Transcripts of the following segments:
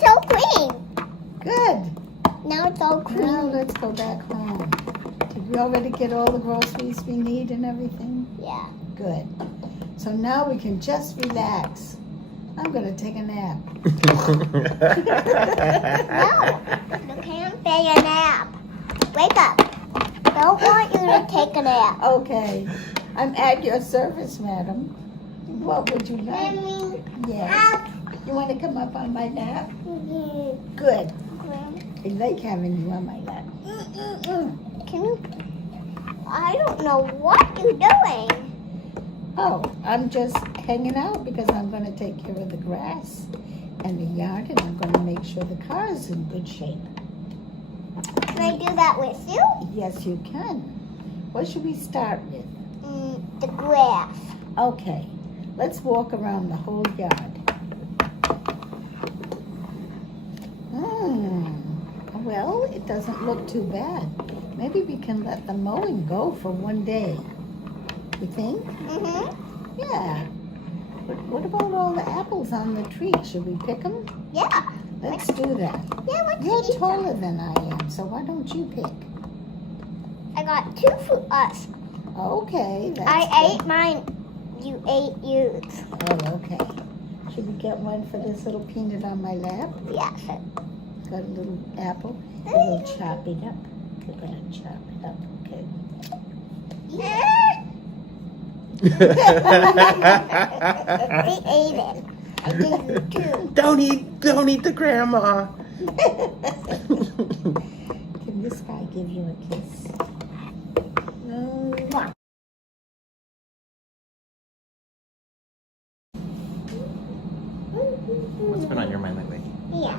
it's all clean. Good. Now it's all clean. Now let's go back home. Did we already get all the groceries we need and everything? Yeah. Good. So now we can just relax. I'm gonna take a nap. No, you can't take a nap. Wake up. Don't want you to take a nap. Okay. I'm at your service, madam. What would you like? Yes. You want to come up on my lap? Good. I like having you on my lap. Can you? I don't know what you're doing. Oh, I'm just hanging out because I'm going to take care of the grass and the yard, and I'm going to make sure the car is in good shape. Can I do that with you? Yes, you can. What should we start with? The grass. Okay, let's walk around the whole yard. Well, it doesn't look too bad. Maybe we can let the mowing go for one day. You think? Mm-hmm. Yeah. But what about all the apples on the tree? Should we pick them? Yeah. Let's do that. Yeah, let's You're eat taller than I am, so why don't you pick? I got 2 for us. Okay. That's I good. ate mine. You ate yours. Oh, okay. Should we get one for this little peanut on my lap? Yeah, sure. Got a little apple. We'll chop it up. We're gonna chop it up, okay? They ate it. I gave you 2. Don't eat the grandma. Can this guy give you a kiss? Mwah. What's been on your mind lately? Yeah.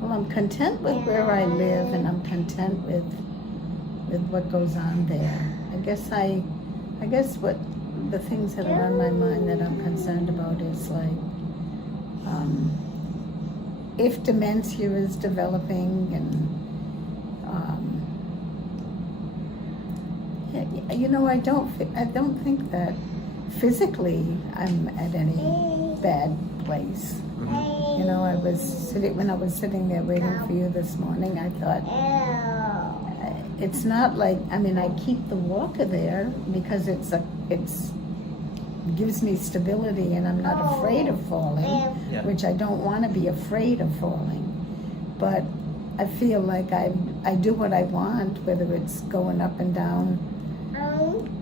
Well, I'm content with where I live, and I'm content with what goes on there. I guess what the things that are on my mind that I'm concerned about is like if dementia is developing, and you know, I don't think that physically I'm at any bad place. You know, when I was sitting there waiting for you this morning, I thought, it's not like, I mean, I keep the walker there because it gives me stability, and I'm not afraid of falling, which I don't want to be afraid of falling. But I feel like I do what I want, whether it's going up and down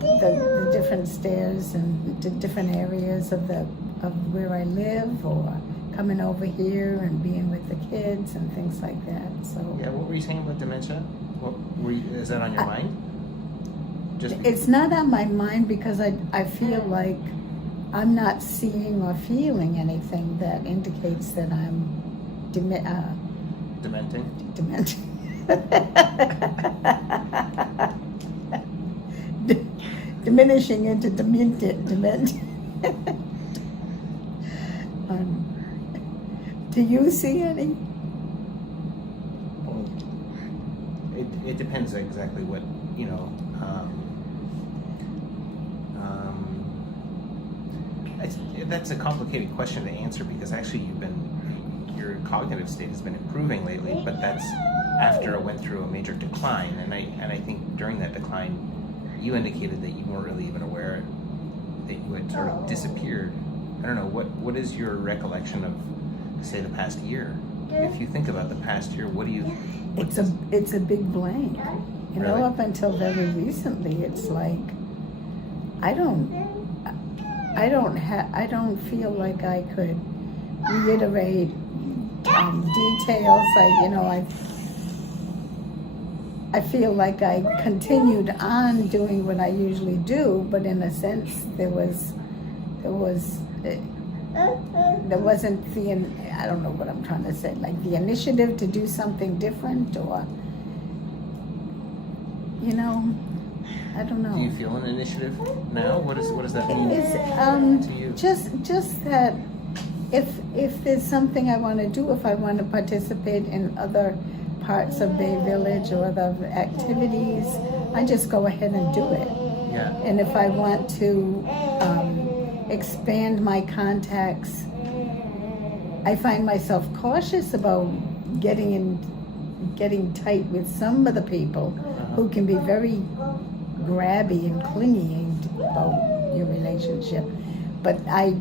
the different stairs and to different areas of where I live, or coming over here and being with the kids and things like that. So yeah, what were you saying about dementia? Is that on your mind? It's not on my mind because I feel like I'm not seeing or feeling anything that indicates that I'm dementing. Diminishing into dement. Do you see any? Well, it depends exactly what, you know. That's a complicated question to answer because actually your cognitive state has been improving lately, but that's after it went through a major decline, and I think during that decline, you indicated that you weren't really even aware that you had sort of disappeared. I don't know, what is your recollection of, say, the past year? If you think about the past year, what do you... It's a big blank. You know, Really? up until very recently, it's like, I don't feel like I could reiterate details. I feel like I continued on doing what I usually do, but in a sense, there wasn't the, I don't know what I'm trying to say, like the initiative to do something different, or, you know, I don't know. Do you feel an initiative now? What does that mean It's, to you? just that if there's something I want to do, if I want to participate in other parts of Bay Village or other activities, I just go ahead and do it. Yeah. And if I want to expand my contacts. I find myself cautious about getting tight with some of the people who can be very grabby and clingy about your relationship. But I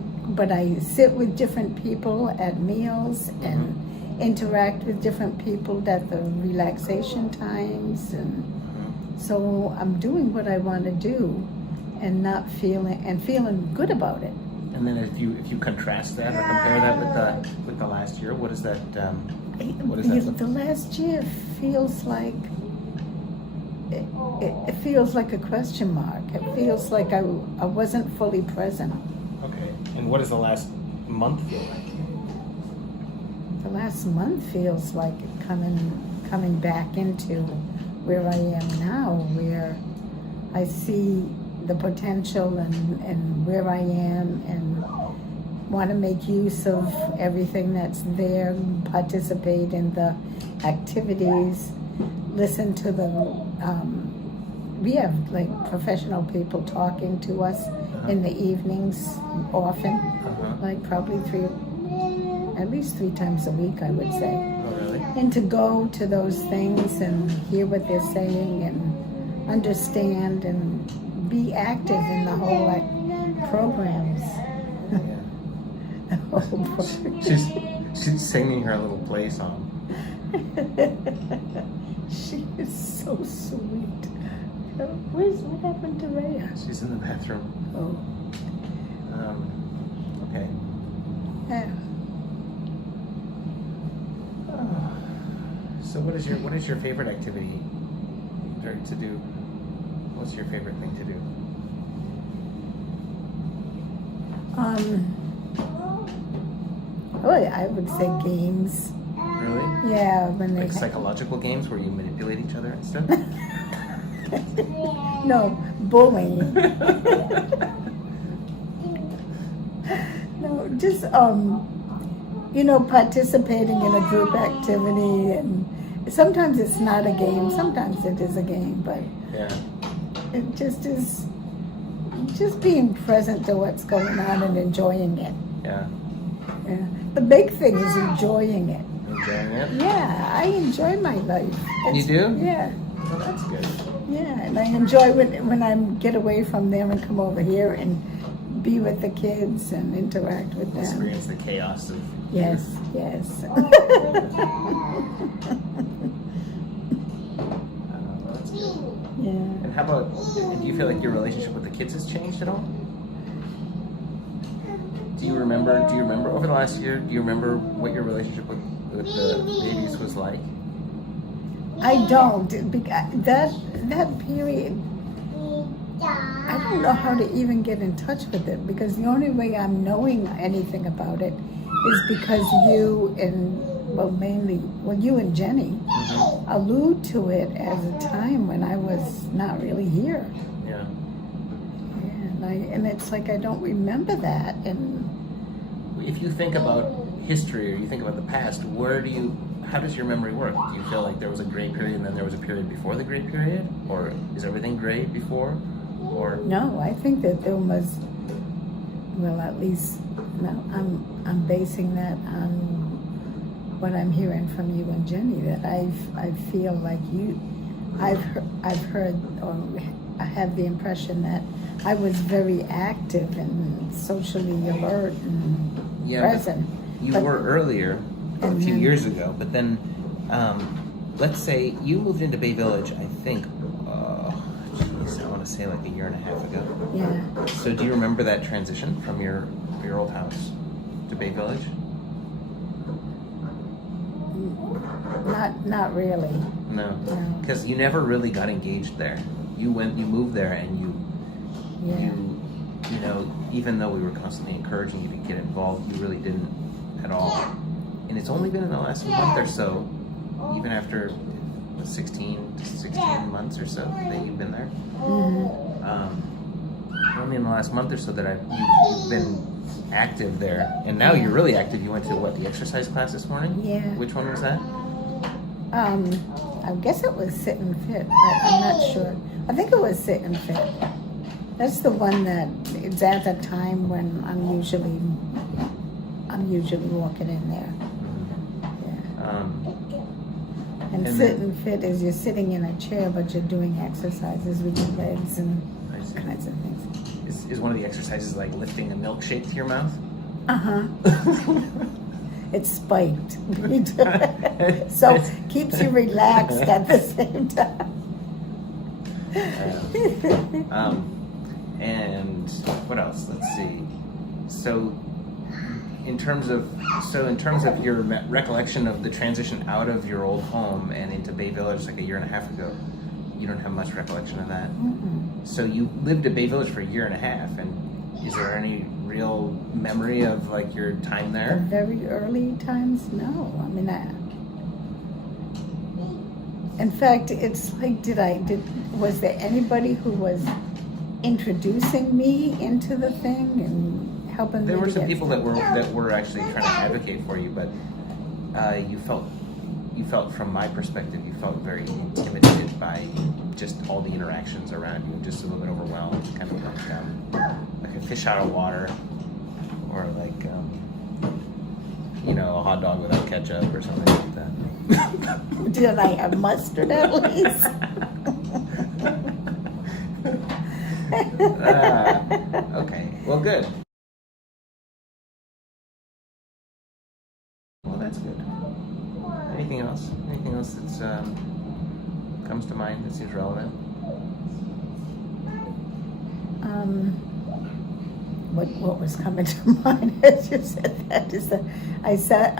sit with different people at meals and interact with different people at the relaxation times, and so I'm doing what I want to do and feeling good about it. And then if you contrast that or compare that with the last year, what is that? The last year feels like it feels like a question mark. It feels like I wasn't fully present. Okay. And what does the last month feel like? The last month feels like coming back into where I am now, where I see the potential and where I am, and want to make use of everything that's there, participate in the activities, listen to we have like professional people talking to us in the evenings often, like probably at least three times a week, I would say. Oh, really? And to go to those things and hear what they're saying and understand and be active in the whole programs. Yeah. She's singing her little play song. She is so sweet. What happened to Rhea? She's in the bathroom. Oh. Okay. Yeah. So what is your favorite activity to do? What's your favorite thing to do? I would say games. Really? Yeah, when they Like psychological games where you manipulate each other and stuff? No, bullying. No, just participating in a group activity, and sometimes it's not a game, sometimes it is a game, but Yeah. it just is just being present to what's going on and enjoying it. Yeah. Yeah. The big thing is enjoying it. Enjoying it? Yeah, I enjoy my life. You do? Yeah. Well, that's good. Yeah, and I enjoy when I get away from them and come over here and be with the kids and interact with them. Experience the chaos of... Yes. Well, that's good. Yeah. And how about, do you feel like your relationship with the kids has changed at all? Do you remember over the last year, do you remember what your relationship with the babies was like? I don't. That period, I don't know how to even get in touch with it, because the only way I'm knowing anything about it is because you and you and Jenny allude to it as a time when I was not really here. Yeah. And it's like I don't remember that. And if you think about history or you think about the past, how does your memory work? Do you feel like there was a gray period and then there was a period before the gray period? Or is everything gray before? Or no, I think that there was, well, at least I'm basing that on what I'm hearing from you and Jenny, that I feel like I've heard, or I have the impression that I was very active and socially alert and present. You were earlier, a few years ago, but then let's say you moved into Bay Village, I think, I want to say like a year and a half ago. Yeah. So do you remember that transition from your old house to Bay Village? Not really. No, because you never really got engaged there. You moved there, and you even though we were constantly encouraging you to get involved, you really didn't at all. And it's only been in the last month or so, even after 16 months or so that you've been there. Only in the last month or so that you've been active there, and now you're really active. You went to the exercise class this morning? Yeah. Which one was that? I guess it was Sit and Fit, but I'm not sure. I think it was Sit and Fit. That's the one that it's at the time when I'm usually walking in there. Yeah. And sit and fit is you're sitting in a chair, but you're doing exercises with your legs and kinds of things. Is one of the exercises like lifting a milkshake to your mouth? It's spiked. So keeps you relaxed at the same time. And what else? Let's see. So in terms of your recollection of the transition out of your old home and into Bay Village like a year and a half ago, you don't have much recollection of that. So you lived at Bay Village for a year and a half, and is there any real memory of like your time there? The very early times, no. I mean, in fact, it's like, was there anybody who was introducing me into the thing and helping me? There were to some get people that were actually trying to advocate for you, but you felt, from my perspective, you felt very intimidated by just all the interactions around you, just a little bit overwhelmed, kind of like a fish out of water, or like a hot dog without ketchup or something like that. Did I have mustard at least? Okay, well, good. Well, that's good. Anything else? Anything else that's comes to mind that seems relevant? What was coming to mind as you said that is that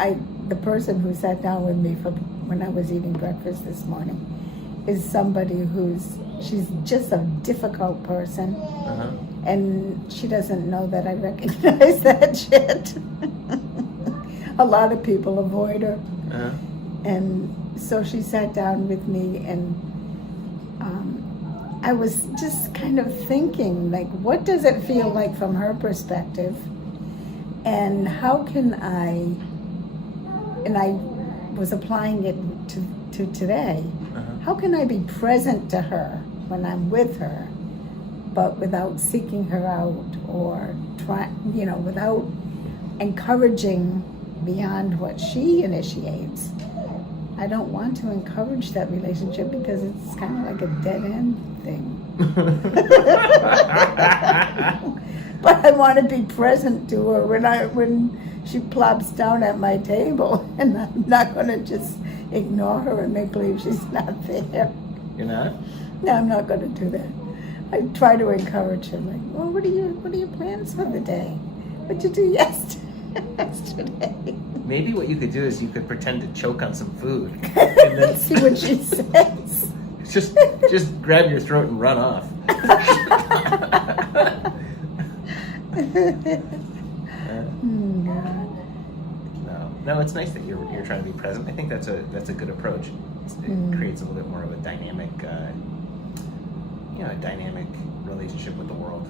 the person who sat down with me when I was eating breakfast this morning is somebody she's just a difficult person, and she doesn't know that I recognize that shit. A lot of people avoid her, and so she sat down with me, and I was just kind of thinking, like, what does it feel like from her perspective, and how can I was applying it to today. How can I be present to her when I'm with her, but without seeking her out or without encouraging beyond what she initiates? I don't want to encourage that relationship because it's kind of like a dead end thing. But I want to be present to her when she plops down at my table, and I'm not going to just ignore her and make believe she's not there. You're not? No, I'm not going to do that. I try to encourage her, like, well, what are your plans for the day? What'd you do yesterday? Maybe what you could do is you could pretend to choke on some food. And then see what she says. Just grab your throat and run off. No, it's nice that you're trying to be present. I think that's a good approach. It creates a little bit more of a dynamic, dynamic relationship with the world.